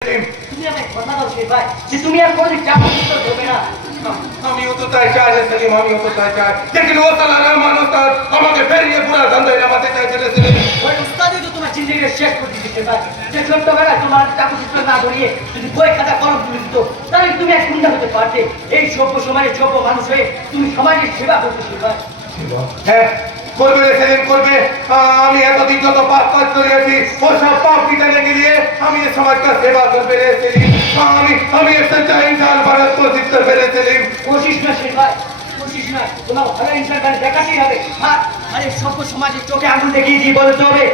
তুমি আমাকে কথা দাও সে ভাই যে তুমি আর কোনোদিন চাকরি করবে না। আমিও তো তাই চাই রে সেলিম, আমিও তো তাই চাই, लेकिन वो साला रहमान उस्ताद আমাকে ফের ये पूरा धंधा नामाते চাইছে রে সেলিম। ওই উস্তাদই তো তোমার জিন্দেগিটা শেষ করে দিয়েছে ভাই। যে ছোট্টবেলায় তোমার চাকরি না ধরিয়ে যদি বই খাতা কলম তুলে দিত তাহলে তুমি এক গুন্ডা হতে পারতে। এই সভ্য সমাজের সভ্য মানুষ হয়ে তুমি সমাজের সেবা করতে ভাই। হ্যাঁ করবে রে সেলিম করবে। আমি এতদিন যত পাপ কাজ করেছি वो सब पाप मिटाने के लिए আমি এই সমাজ का सेवा করবে রে সেলিম। আমি एक सच्चा इंसान बनने की कोशिश করবে রে সেলিম। কোশিশ না সে ভাই, কোশিশ না, তোমার ভালো ইনসান বান দেখাতেই হবে। হ্যাঁ আরে সভ্য সমাজের চোখে আঙুল দেখিয়ে দিয়ে বলতে হবে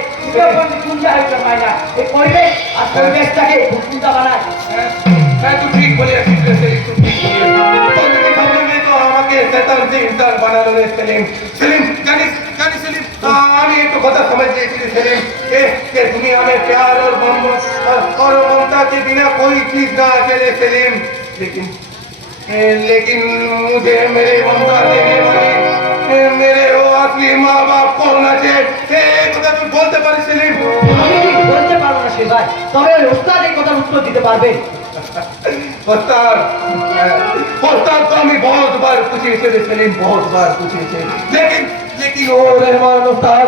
গুন্ডা হয়েছে মাইনা। এই পরিবেশ আর পরিবেশটাকে গুন্ডা বানায়। হ্যাঁ তুই ঠিক বলেছিস রে সেলিম, তুই ঠিক বলেছিস। তোর তো আমাকে শয়তান से इंसान बनाলো রে সেলিম। সেলিম জানিস সেলিম, আমি एक কথা समझ गई थी सेलिम कि दुनिया में प्यार और ममता के बिना कोई चीज ना चले सेलिम। लेकिन मुझे मेरे ममता देने वाले मेरे वो असली माँ बाप को होना चाहिए। কথা তুই বলতে পারিস সেলিম? আমি ঠিক বলতে পারবো না সে ভাই, তবে ওই ওস্তাদ এই কথার উত্তর দিতে পারবে। उस्ताद तो हमें बहुत बार पूछे थे सेलिम, बहुत बार पूछे थे, लेकिन वो रहमान उस्ताद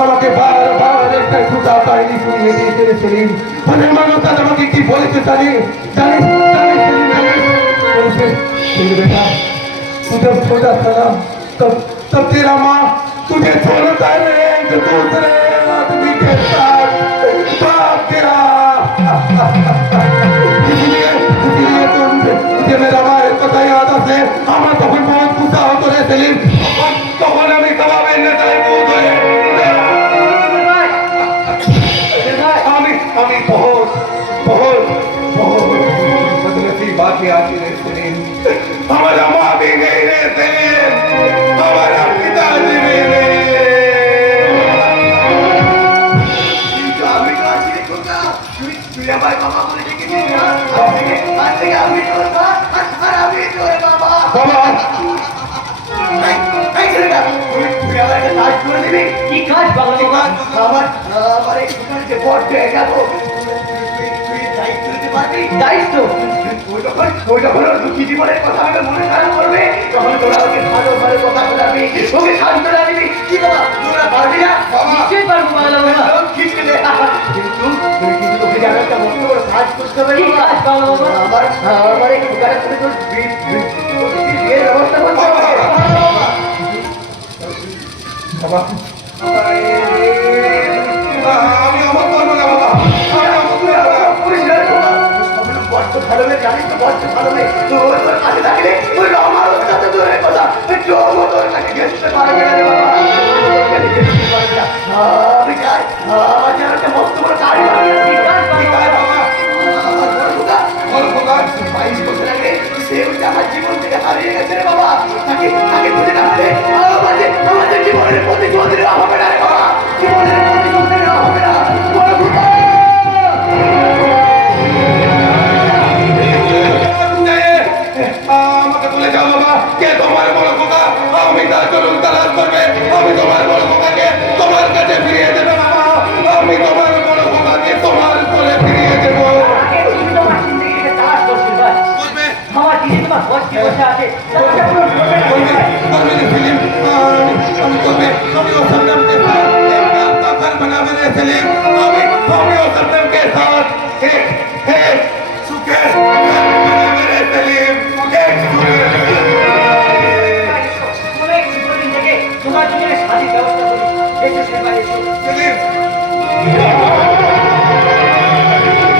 আমাকে বারবার একটা ছোটা কাহিনী শুনিয়ে দিয়েছে রে সেলিম। रहमान उस्ताद আমাকে কি বলেছে জানিস बेटा तू जब छोटा था ना तब तेरा माँ तुझे छोड़ता है जो दूसरे आदमी के साथ बाप तेरा इसलिए मुझे मेरा माয়ের কথা याद আছে। আমার তখন बहुत गुस्सा হতো রে সেলিম, তখন আমি সবাবে নেতায় বোধ হয়ে আমি बहुत बदलती बातें आती रे सेलिम। हमारा माँ भी नहीं रे सेलिम, हमारा पिताजी भी नहीं। তুই আমার বাবা বলে ডেকেছিস না? আজ থেকে আমি তোর মা আর আমি তোর বাবা। বাবা এই ছেলেটা তুই আমার একটা কাজ করে দিবি। কি কাজ বাবা? আমার এই দোকানে যে বড় হয়ে গেল তুই দায়িত্ব নিতে পারবি? দায়িত্ব? ওই যখন ওর দুঃখী জীবনের কথা আমাকে মনে খারাপ করবে তখন তোরা ওকে ভালো ভালো কথা বলাবি, ওকে সান্ত্বনা দিবি। কি বাবা তোরা পারবি না? নিশ্চয়ই পারবো বাবা। কি ছেলে কিন্তু তোকে জানো একটা মস্ত বড় কাজ করতে হবে। কি কাজ বাবা? আমার এই দোকানে তুমি তোর বিয়ের ব্যবস্থা করতে হবে। বাবা আমি অমত করবো না বাবা, বড্ড ভালো মেয়ে জানিস তো, বড্ড ভালো মেয়ে। তোর কাছে থাকলে ওই আমার সাথে দূরের কথা একটু তোর কাছে ঘেঁষতে পারবে না রে বাবা। আমি চাই আমার যেন একটা মস্ত বড় কাজ আমার জীবন থেকে হারিয়ে গেছে রে বাবা। তাকে বুঝে রাখলে আমাদের জীবনের প্রতিশোধ নেওয়া হবে না রে বাবা, জীবনের প্রতিশোধ নেওয়া হবে না। আমাকে বলে যাও বাবা কে তোমার বড় খোকা, আমি তার জন্য তালাশ করবে, আমি তোমার বড় খোকাকে তোমার কাছে ফিরিয়ে দেবো বাবা, আমি তোমার বড় খোকাকে তোমার কোলে ফিরিয়ে দেবো। তুমি তোমার জিন্দেগিকে তালাশ করছো ভাই। আমার দিদি তোমার বসে বসে আছে। আমি ও सनम के साथ एक काम का घर बना मेरे सेलिम, আমি ও सनम के साथ एक सुखे बना मेरे सेलिम, एक सुखे। তোমার জন্য শাদী ব্যবস্থা করি। এসে সেবা এসো। সেলিম